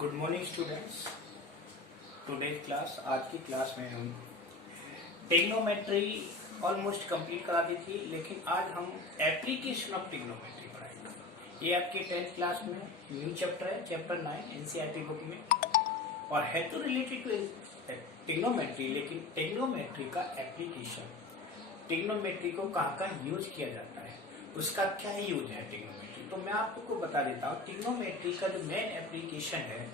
Good morning students. Today class, आज की class में हम ट्रिग्नोमेट्री ऑलमोस्ट कंप्लीट करा दी थी, लेकिन आज हम एप्लीकेशन ऑफ ट्रिग्नोमेट्री पढ़ाएंगे। ये आपके 10th क्लास में न्यू चैप्टर है, चैप्टर 9 एनसीईआरटी बुक में, और है तो रिलेटेड टू ट्रिग्नोमेट्री, लेकिन ट्रिग्नोमेट्री का एप्लीकेशन, ट्रिग्नोमेट्री को कहाँ कहाँ यूज किया जाता है, उसका क्या यूज है ट्रिग्नोमेट्री, तो मैं आपको बता देता हूँ। ट्रिग्नोमेट्री का जो मेन एप्लीकेशन है,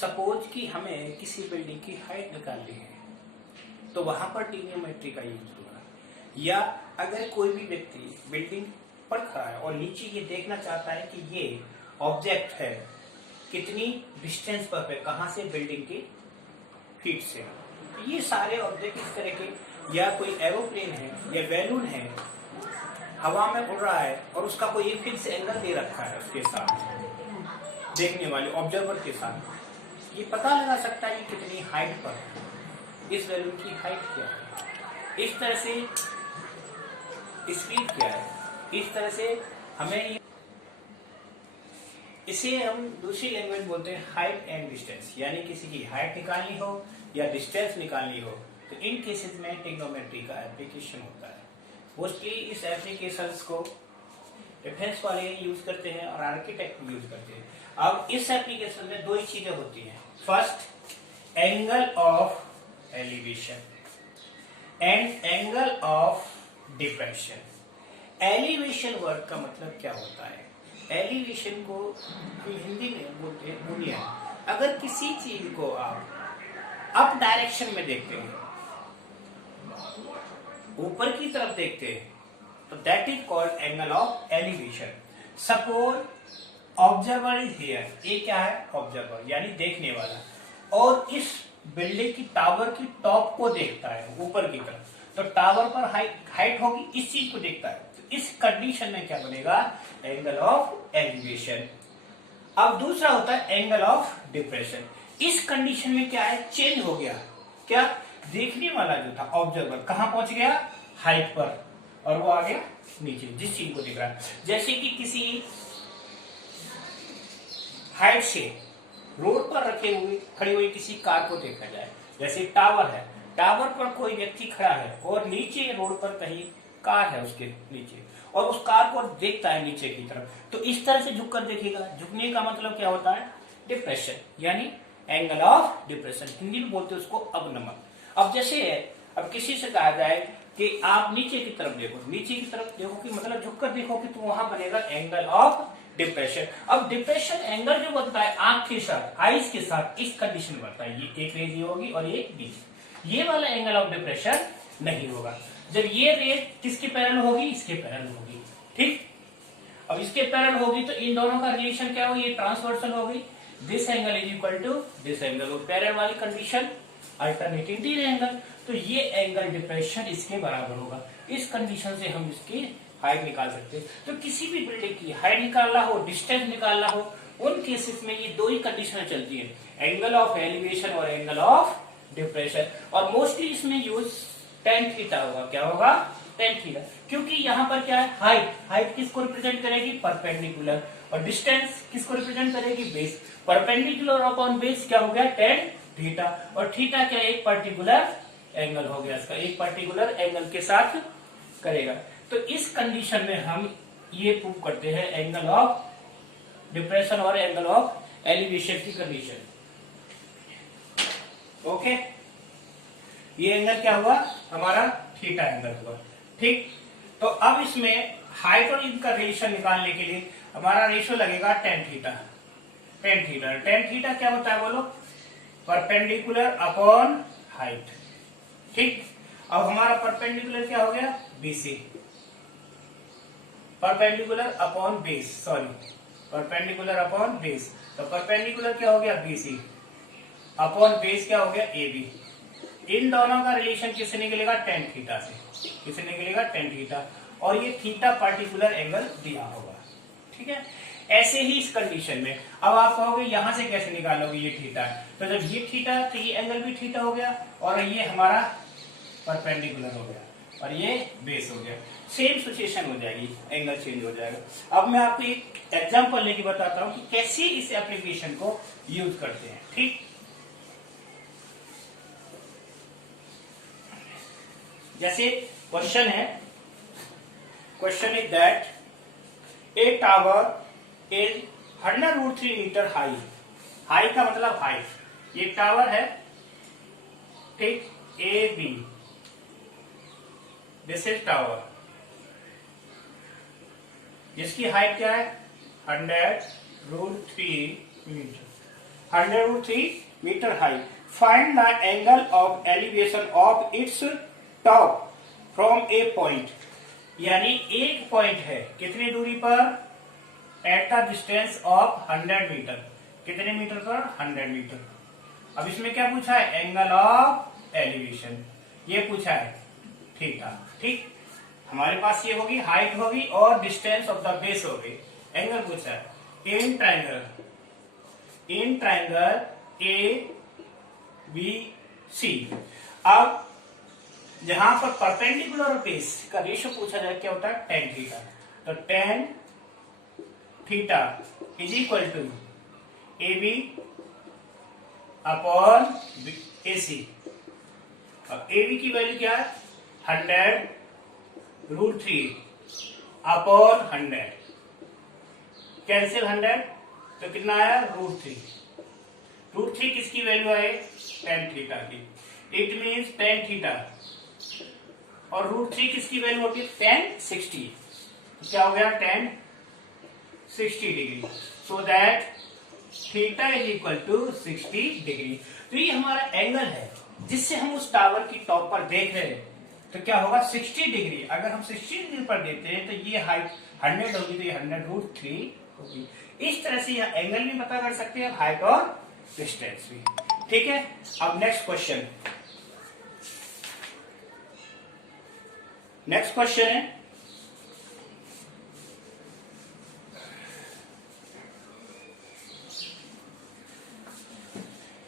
सपोज कि हमें किसी बिल्डिंग की हाइट निकालनी है तो वहां पर ट्रिग्नोमेट्री का यूज होगा। या अगर कोई भी व्यक्ति बिल्डिंग पर खड़ा है और नीचे ये देखना चाहता है कि ये ऑब्जेक्ट है कितनी डिस्टेंस पर है, कहां से, बिल्डिंग के फीट से, ये सारे ऑब्जेक्ट इस तरह के, या कोई एरोप्लेन है या बैलून है हवा में उड़ रहा है और उसका कोई एक फिक्स एंगल दे रखा है, उसके साथ देखने वाले ऑब्जर्वर के साथ ये पता लगा सकता है कि कितनी हाइट पर, इस बैलून की हाइट क्या है, इस तरह से स्पीड क्या है, इस तरह से हमें इसे हम दूसरी लैंग्वेज बोलते हैं हाइट एंड डिस्टेंस। यानी किसी की हाइट निकालनी हो या डिस्टेंस निकालनी हो तो इन केसेस में ट्रिग्नोमेट्री का एप्लीकेशन होता है। मोस्टली इस एप्लीकेशंस को डिफेंस वाले यूज करते हैं और आर्किटेक्ट यूज करते हैं। अब इस एप्लीकेशन में दो ही चीजें होती हैं, first angle of elevation and angle of depression. Elevation word का मतलब क्या होता है? एलिवेशन को हम हिंदी में बोलते हैं बुनियाद। अगर किसी चीज को आप अप डायरेक्शन में देखते हैं, ऊपर की तरफ देखते हैं, तो that is called angle of elevation. Suppose observer is here, ये क्या है? ऑब्जर्वर यानी देखने वाला, और इस बिल्डिंग की टावर की टॉप को देखता है ऊपर की तरफ, तो टावर पर हाइट होगी, इस चीज को देखता है, तो इस कंडीशन में क्या बनेगा? Angle of elevation. अब दूसरा होता है एंगल ऑफ डिप्रेशन। इस कंडीशन में क्या है? चेंज हो गया। क्या? देखने वाला जो था ऑब्जर्वर कहां पहुंच गया? हाइट पर, और वो आ गया नीचे, जिस चीज को देख रहा है। जैसे कि किसी हाइट से रोड पर रखे हुए खड़ी हुई किसी कार को देखा जाए, जैसे टावर है, टावर पर कोई व्यक्ति खड़ा है और नीचे रोड पर कहीं कार है उसके नीचे, और उस कार को देखता है नीचे की तरफ, तो इस तरह से झुककर देखेगा। झुकने का मतलब क्या होता है? डिप्रेशन, यानी एंगल ऑफ डिप्रेशन, हिंदी में बोलते हैं उसको अवनमन। अब जैसे अब किसी से कहा जाए कि आप नीचे की तरफ देखो, नीचे की तरफ देखो कि मतलब झुककर देखो कि, तो वहां बनेगा एंगल ऑफ डिप्रेशन। अब डिप्रेशन एंगल जो बनता है आंख के साथ, आईज के साथ, इस कंडीशन में बनता है। ये एक रेज होगी और एक बीच, ये वाला एंगल ऑफ डिप्रेशन नहीं होगा। जब ये रेज किसके पैरेलल होगी? इसके पैरेलल होगी। ठीक, अब इसके पैरेलल होगी तो इन दोनों का रिलेशन क्या होगी? ये ट्रांसवर्सल होगी। This angle is equal to this angle, parallel वाली कंडीशन अल्टरनेटिव एंगल, तो ये एंगल डिप्रेशन इसके बराबर होगा। इस कंडीशन से हम इसकी हाइट निकाल सकते हैं। तो किसी भी बिल्डिंग की हाइट निकालना हो, डिस्टेंस निकालना हो, उन केसेस में ये दो ही कंडीशन चलती है, एंगल ऑफ एलिवेशन और एंगल ऑफ डिप्रेशन। और मोस्टली इसमें यूज tan थीटा होगा। क्या होगा? tan थीटा, क्योंकि यहाँ पर क्या है? हाइट, हाइट किसको रिप्रेजेंट करेगी? परपेंडिकुलर, और डिस्टेंस किसको रिप्रेजेंट करेगी? बेस। परपेंडिकुलर अपॉन बेस क्या हो गया? tan थीटा, और थीटा क्या? एक पर्टिकुलर एंगल हो गया, इसका एक पर्टिकुलर एंगल के साथ करेगा। तो इस कंडीशन में हम ये प्रूव करते हैं एंगल ऑफ डिप्रेशन और एंगल ऑफ एलिवेशन की कंडीशन। ओके, ये एंगल क्या हुआ? हमारा थीटा एंगल हुआ। ठीक, तो अब इसमें हाइट और इनका रिलेशन निकालने के लिए हमारा रेशियो लगेगा tan theta. tan theta, tan theta क्या होता है बोलो? Perpendicular upon height. ठीक, अब हमारा परपेंडिकुलर क्या हो गया? BC, perpendicular upon base, sorry, perpendicular upon base, तो परपेंडिकुलर क्या हो गया? BC अपॉन बेस क्या हो गया? AB। इन दोनों का रिलेशन किससे निकलेगा? tan थीटा से। किससे निकलेगा? tan थीटा, और ये थीटा पर्टिकुलर एंगल दिया होगा। ठीक है, ऐसे ही इस कंडीशन में अब आप कहोगे यहां से कैसे निकालोगे? ये थीटा, तो जब ये थीटा, तो ये एंगल भी थीटा हो गया, और ये हमारा परपेंडिकुलर हो गया, और ये बेस हो गया, सेम सिचुएशन हो जाएगी, एंगल चेंज हो जाएगा। अब मैं आपको एक एग्जांपल लेके बताता हूं कि कैसे इस एप्लीकेशन को यूज करते हैं। ठीक, जैसे क्वेश्चन है, question is that a tower is 100√3 metre high. High का मतलब हाइट, ये टावर है, ठीक, A B, this is tower, जिसकी हाइट क्या है 100√3 metre, 100√3 metre high. Find the angle of elevation of its top from a point, यानी एक पॉइंट है कितनी दूरी पर, at the distance of 100 metre, कितने मीटर पर, 100 मीटर। अब इसमें क्या पूछा है, एंगल ऑफ एलिवेशन, ये पूछा है थीटा। ठीक, हमारे पास ये होगी, हाइट होगी और डिस्टेंस ऑफ द बेस होगी, एंगल पूछा है। इन ट्रायंगल ए बी सी, अब जहां पर परपेंडिकुलर और बेस का रेशियो पूछा जाए क्या होता है, tan थीटा। तो tan theta is equal to A B upon A C. अब ए बी की वैल्यू क्या है, 100√3 अपॉन 100, कैंसिल 100, तो कितना आया, √3। √3 किसकी वैल्यू है, tan थीटा की। इट मीन्स tan थीटा, और √3 किसकी वैल्यू होती है, tan 60, तो क्या हो गया, tan 60 degree. So that theta is equal to 60 degree. तो ये हमारा एंगल है जिससे हम उस टावर की टॉप पर देख रहे हैं, तो क्या होगा 60 डिग्री। अगर हम 60 डिग्री पर देते हैं तो ये हाइट 100 होगी, तो ये 100√3 होगी। इस तरह से यह एंगल भी पता कर सकते हैं, हाइट और डिस्टेंस भी। ठीक है, अब नेक्स्ट क्वेश्चन, नेक्स्ट क्वेश्चन है,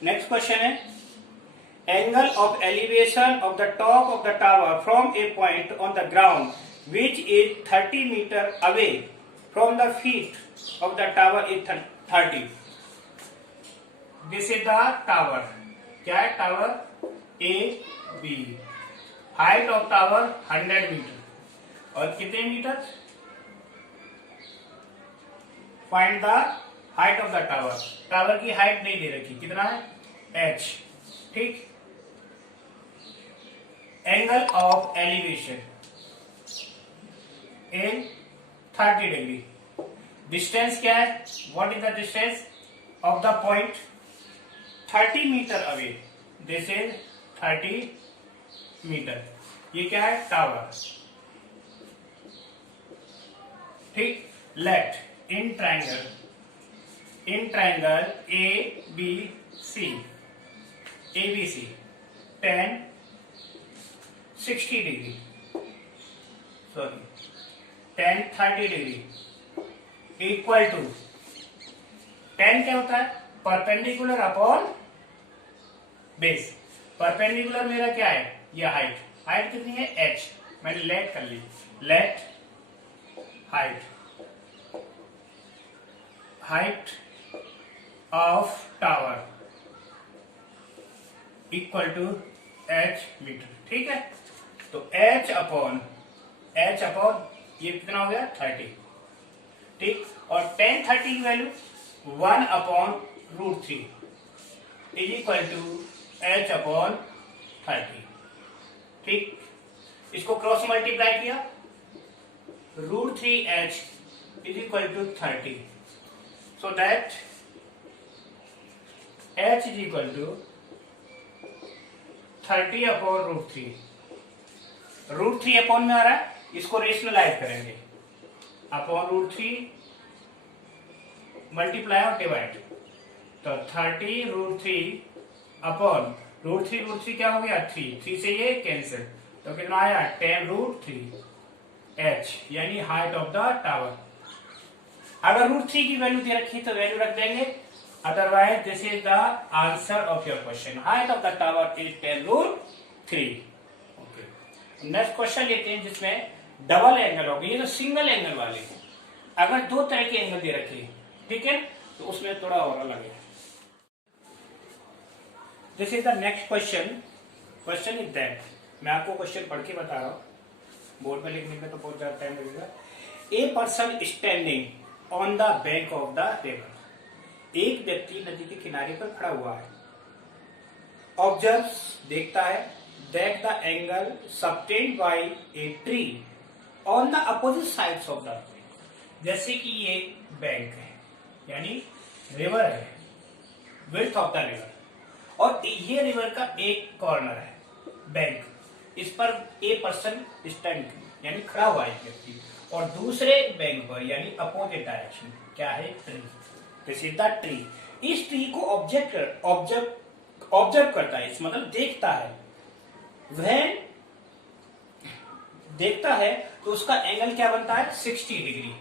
नेक्स्ट क्वेश्चन है, angle of elevation of the top of the tower from a point on the ground which is 30 metre away from the feet of the tower is 30। This is the tower, क्या है, tower A B, height of tower 100 metre, और कितने metre, find the height of the tower. Tower की height नहीं दे रखी, कितना है, h। ठीक, angle of elevation in 30 degree, distance क्या है, what is the distance of the point, 30 metre away, this is 30 metre, ये क्या है, टावर। ठीक, let in triangle A B C, tan 60 degree, sorry tan 30 degree equal to, tan क्या होता है, perpendicular upon base. Perpendicular मेरा क्या है, ये हाइट, हाइट कितनी है, h, मैंने लेट कर ली, let height of tower equal to h metre. ठीक है, तो h अपॉन ये कितना हो गया, 30। ठीक, और tan 30 की value 1 upon √3 is equal to h upon 30। ठीक, इसको क्रॉस मल्टीप्लाई किया, √3h is equal to 30, so that h is equal to 30 upon √3। √3 upon में आ रहा है, इसको रेशनलाइज करेंगे, अपॉन √3 मल्टीप्लाई और डिवाइड, तो 30√3 अपॉन √3 क्या हो गया, 3 से ये कैंसिल, तो कितना आया, tan√3h, यानी हाइट ऑफ द टावर। अगर √3 की वैल्यू दे रखी तो वैल्यू रख देंगे, otherwise this is the answer of your question, height of the tower is tan√3। okay, next question लेते हैं जिसमें डबल एंगल होगी। ये तो सिंगल एंगल वाले हैं, अगर दो तरह के एंगल दे रखे हैं, ठीक है, तो उसमें थोड़ा और अलग है। This is the next question. Question is that, मैं आपको क्वेश्चन पढ़ के बता रहा हूं, बोर्ड में लिखने में तो बहुत ज्यादा टाइम लगेगा। A person standing on the bank of the river. एक व्यक्ति नदी के किनारे पर खड़ा हुआ है। ऑब्जर्व्स, देखता है, that the angle subtended by a tree on the opposite sides of the bank. जैसे कि ये बैंक है, यानी रिवर है, विड्थ ऑफ द रिवर, और ये रिवर का एक कॉर्नर है बैंक, इस पर ए पर्सन स्टैंड यानी खड़ा हुआ है व्यक्ति, और दूसरे बैंक पर यानी अपोजिट डायरेक्शन क्या है, tree. This is the tree. इस ट्री को ऑब्जर्व करता है, इस मतलब देखता है। वह देखता है तो उसका एंगल क्या बनता है, 60 degree.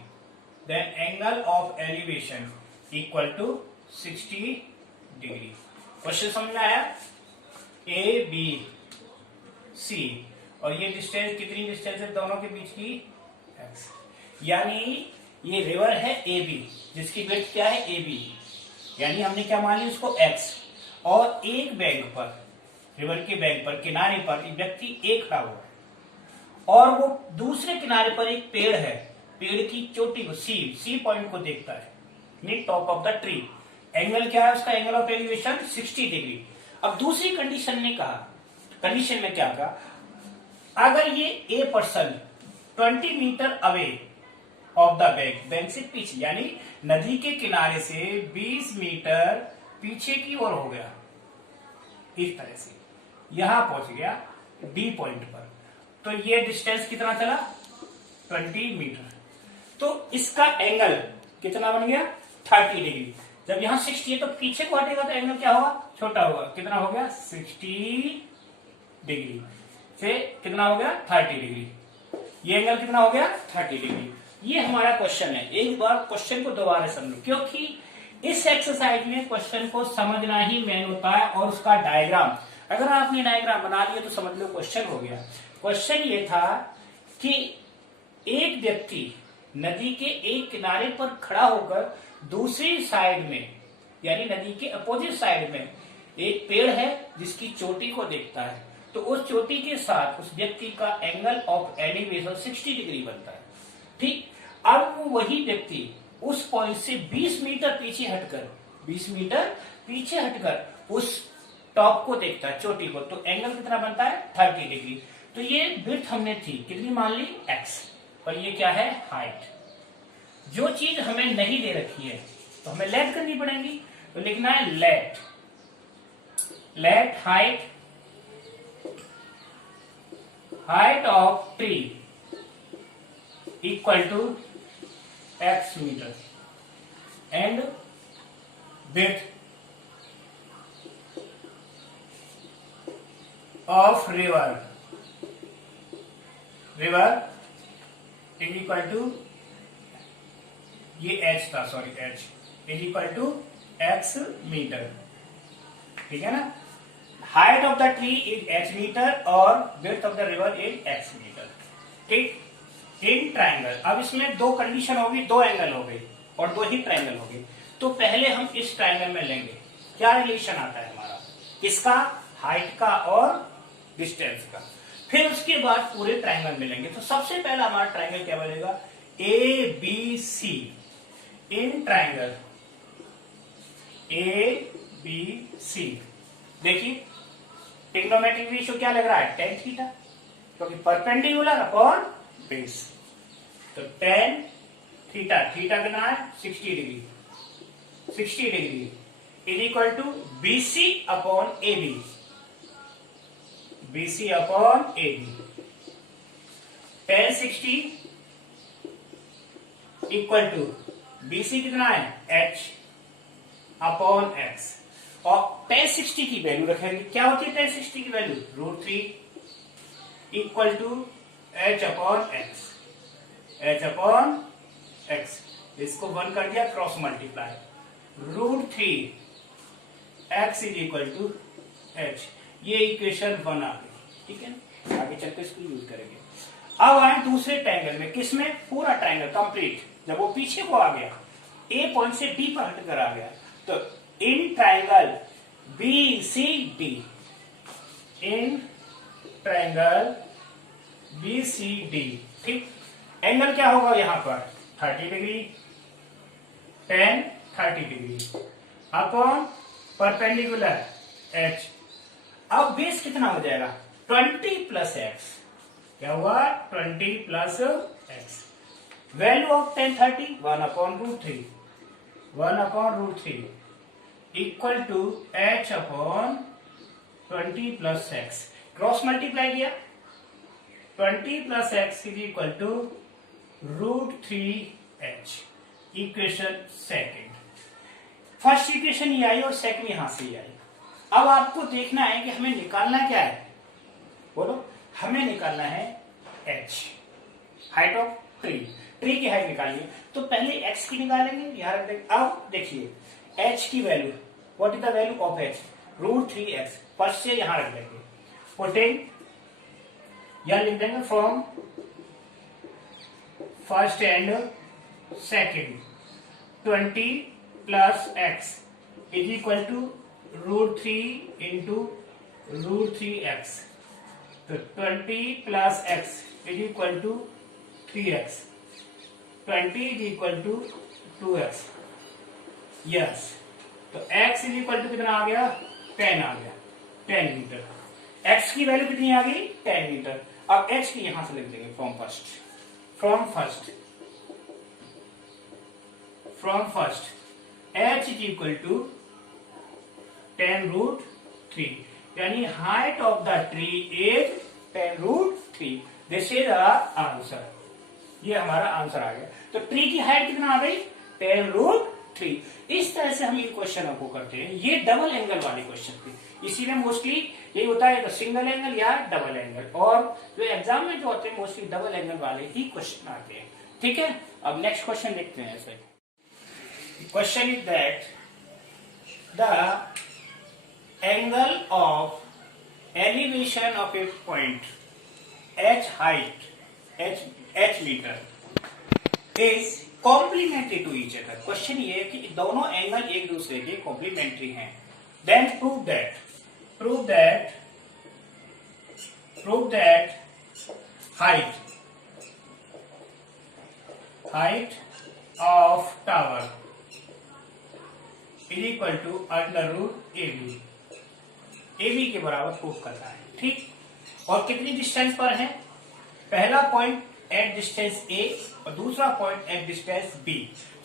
Then angle of elevation equal to 60 degree. Question समझ में आया? ए बी सी, और ये डिस्टेंस कितनी डिस्टेंस है दोनों के बीच की, x। यानी ये रिवर है ए बी, जिसकी विड्थ क्या है, ए बी, यानी हमने क्या मान लिया उसको x। और एक बैंक पर, रिवर के बैंक पर, किनारे पर एक व्यक्ति एक खड़ा हुआ है, और वो दूसरे किनारे पर एक पेड़ है, पेड़ की चोटी को, सी पॉइंट को देखता है, top of the tree. Angle क्या है उसका, एंगल ऑफ एलिवेशन 60 डिग्री। अब दूसरी कंडीशन ने कहा, कंडीशन में क्या कहा, अगर ये a person 20 metre away of the bank से पीछे, यानी नदी के किनारे से 20 मीटर पीछे की ओर हो गया, इस तरह से यहां पहुंच गया डी पॉइंट पर, तो ये डिस्टेंस कितना चला, 20 मीटर। तो इसका एंगल कितना बन गया, 30 डिग्री। जब यहां 60 है तो पीछे को हटेगा तो एंगल क्या होगा, छोटा होगा। कितना हो गया, 60 डिग्री से कितना हो गया, 30 डिग्री। ये एंगल कितना हो गया, 30 डिग्री। ये हमारा क्वेश्चन है। एक बार क्वेश्चन को दोबारा समझो, क्योंकि इस एक्सरसाइज में क्वेश्चन को समझना ही मेन होता है, और उसका डायग्राम, अगर आपने डायग्राम बना लिया तो समझ लो क्वेश्चन हो गया। क्वेश्चन ये था कि एक व्यक्ति नदी के एक किनारे पर खड़ा होकर दूसरी साइड में, यानी नदी के अपोजिट साइड में एक पेड़ है जिसकी चोटी को देखता है, तो उस चोटी के साथ उस व्यक्ति का एंगल ऑफ एलिवेशन 60 डिग्री बनता है। ठीक, अब वो वही व्यक्ति उस पॉइंट से 20 मीटर पीछे हटकर, 20 मीटर पीछे हटकर उस टॉप को देखता है, चोटी को, तो एंगल कितना बनता है, 30 डिग्री। तो ये विड्थ हमने थी कितनी मान ली, x, पर ये क्या है, हाइट। जो चीज हमें नहीं दे रखी है तो हमें लेट करनी पड़ेगी, तो लिखना है let height of tree equal to x metre and width of river is equal to, ये h था, sorry, h is equal to x metre. ठीक है ना, height of the tree is x metre और width of the river is x metre. ठीक, in triangle. अब इसमें दो कंडीशन होगी, दो एंगल हो गई और दो ही ट्राइंगल हो गई। तो पहले हम इस ट्राइंगल में लेंगे, क्या रिलेशन आता है हमारा, इसका, हाइट का और डिस्टेंस का। फिर उसके बाद पूरे ट्राइंगल में लेंगे। तो सबसे पहला हमारा ट्राइंगल क्या बनेगा, A B C. In triangle A B C, देखिए ट्रिग्नोमेट्रिक रेशियो क्या लग रहा है, tan थीटा, क्योंकि परपेंडिकुलर अपॉन बेस। तो tan थीटा, थीटा कितना है, 60 degree, 60 degree is equal to BC upon AB, BC upon AB। tan 60 equal to BC कितना है, H अपॉन X। और tan 60 की वैल्यू रखेंगे, क्या होती है tan 60 की value, √3 equal to H upon X, H upon X। इसको 1 कर दिया, cross multiply, √3 X is equal to H। ये इक्वेशन 1 आ गई। ठीक है, आगे चलते इसको यूज करेंगे। अब आए दूसरे ट्रायंगल में, किसमें, पूरा ट्रायंगल कंप्लीट, जब वो पीछे को आ गया, ए पॉइंट से डी पर हटकर आ गया, तो in triangle B C D, in triangle B C D, ठीक, एंगल क्या होगा यहां पर 30 degree, tan 30 degree upon perpendicular h। अब बेस कितना हो जाएगा 20 प्लस एक्स, क्या हुआ 20 plus x, value of tan 30 1/√3, 1/√3 equal to h upon 20 plus x, cross multiply किया, 20 plus x is equal to √3h, equation second. First equation ये आई और second यहां से आई। अब आपको देखना है कि हमें निकालना क्या है, बोलो, हमें निकालना है h, height of tree, tree की हाइट निकालनी है, तो पहले x की निकालेंगे, यहां रख देंगे। अब देखिए h की वैल्यू, what is the value of h, √3x, first से यहां रख देंगे, पुटिंग, यहां लिख देंगे from first and second, 20 plus x is equal to √3 into √3x, तो 20 plus x is equal to 3x, 20 is equal to 2x, yes, तो x is equal to कितना आ गया 10 आ गया, 10 मीटर, x की वैल्यू कितनी आ गई 10 मीटर। अब h की यहां से लिख देंगे from first, h is equal to 10√3, यानी height of the tree is 10√3, this is our answer, ये हमारा आंसर आ गया। तो ट्री की हाइट कितना आ गई 10√3। इस तरह से हम ये क्वेश्चन को करते हैं, ये डबल एंगल वाले क्वेश्चन थे, इसीलिए मोस्टली यही होता है सिंगल एंगल या डबल एंगल, और जो एग्जाम में जो होते हैं मोस्टली डबल एंगल वाले ही क्वेश्चन आते हैं, ठीक है। अब नेक्स्ट क्वेश्चन देखते हैं। ऐसे question is that the angle of elevation of a point h height, h meter is complementary to each other। Question ये है कि दोनों एंगल एक दूसरे के कॉम्प्लीमेंट्री हैं। Then prove that height of tower is equal to √AB, AB के बराबर प्रूफ करना है, ठीक। और कितनी डिस्टेंस पर है, पहला पॉइंट एट डिस्टेंस A और दूसरा point at distance B।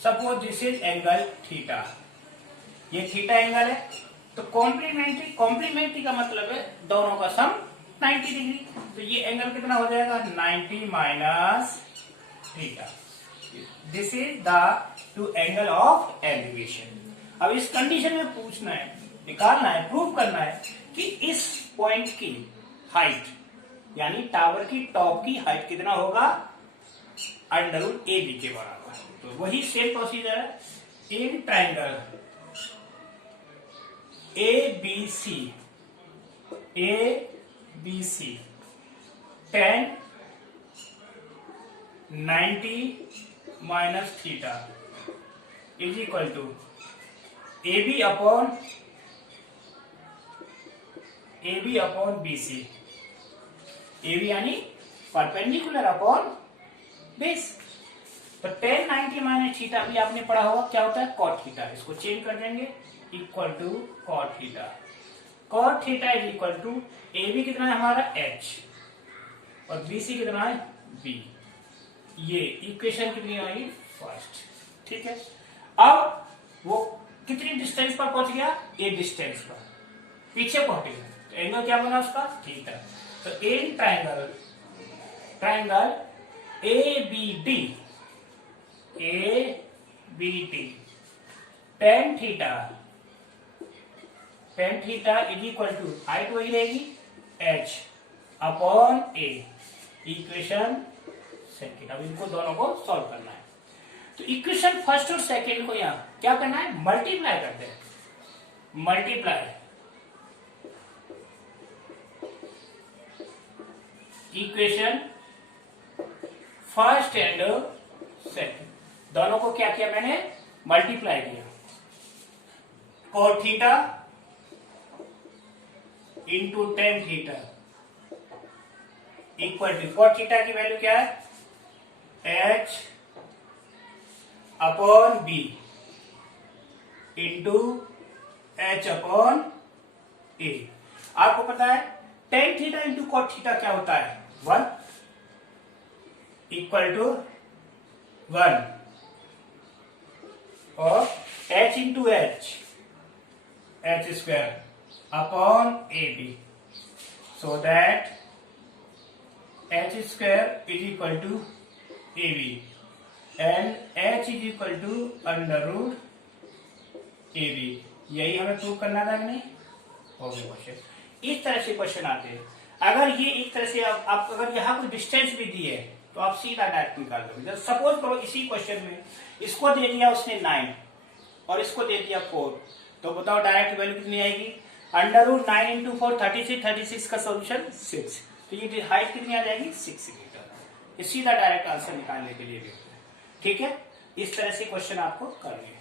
Suppose this is angle theta, ये थीटा एंगल है, तो कॉम्प्लीमेंट्री का मतलब है दोनों का सम 90 डिग्री, तो ये एंगल कितना हो जाएगा 90 minus theta, this is the two angle of elevation. अब इस कंडीशन में पूछना है, निकालना है, प्रूव करना है कि इस पॉइंट की हाइट यानी टावर की टॉप की हाइट कितना होगा √AB के बराबर। तो वही सेम प्रोसीजर है, in triangle ABC tan 90 minus theta is equal to AB upon BC, AB यानी परपेंडिकुलर अपॉन बेस। तो tan 90 माइनस थीटा भी आपने पढ़ा होगा क्या होता है cot थीटा, इसको चेंज कर देंगे equal to cot theta, cot theta is equal to AB कितना है हमारा h और BC कितना है B, ये इक्वेशन कितनी आई फर्स्ट, ठीक है। अब वो कितनी डिस्टेंस पर पहुंच गया, ए डिस्टेंस पर, पीछे पहुंचेगा, तो एंगल क्या बना उसका थीटा। तो in triangle ABD tan theta is equal to height वही रहेगी h upon A, equation second. अब इनको दोनों को सॉल्व करना है, तो इक्वेशन फर्स्ट और सेकेंड को यहां क्या करना है मल्टीप्लाई करते हैं, इक्वेशन फर्स्ट एंड सेकंड दोनों को क्या किया मैंने, मल्टीप्लाई किया। cot theta into tan theta equal to, cot theta की वैल्यू क्या है, h upon B into h upon A. आपको पता है tan theta into cot theta क्या होता है, 1 इक्वल टू 1 और h into h square upon A B, so that h square is equal to A B and h is equal to under root A B. यही हमें prove करना था कि नहीं, हो गया क्वेश्चन। इस तरह से क्वेश्चन आते हैं। अगर ये एक तरह से आप अगर यहाँ कोई डिस्टेंस भी दी है तो आप सीधा डायरेक्ट निकाल दोगे। सपोज करो इसी क्वेश्चन में इसको दे दिया उसने 9 और इसको दे दिया 4, तो बताओ डायरेक्ट वैल्यू कितनी आएगी, अंडर रूट 9 इंटू 4 36, 36 का सोल्यूशन 6, तो ये हाइट कितनी आ जाएगी 6 मीटर। ये सीधा डायरेक्ट आंसर निकालने के लिए देखते हैं। ठीक है, इस तरह से क्वेश्चन आपको करने हैं।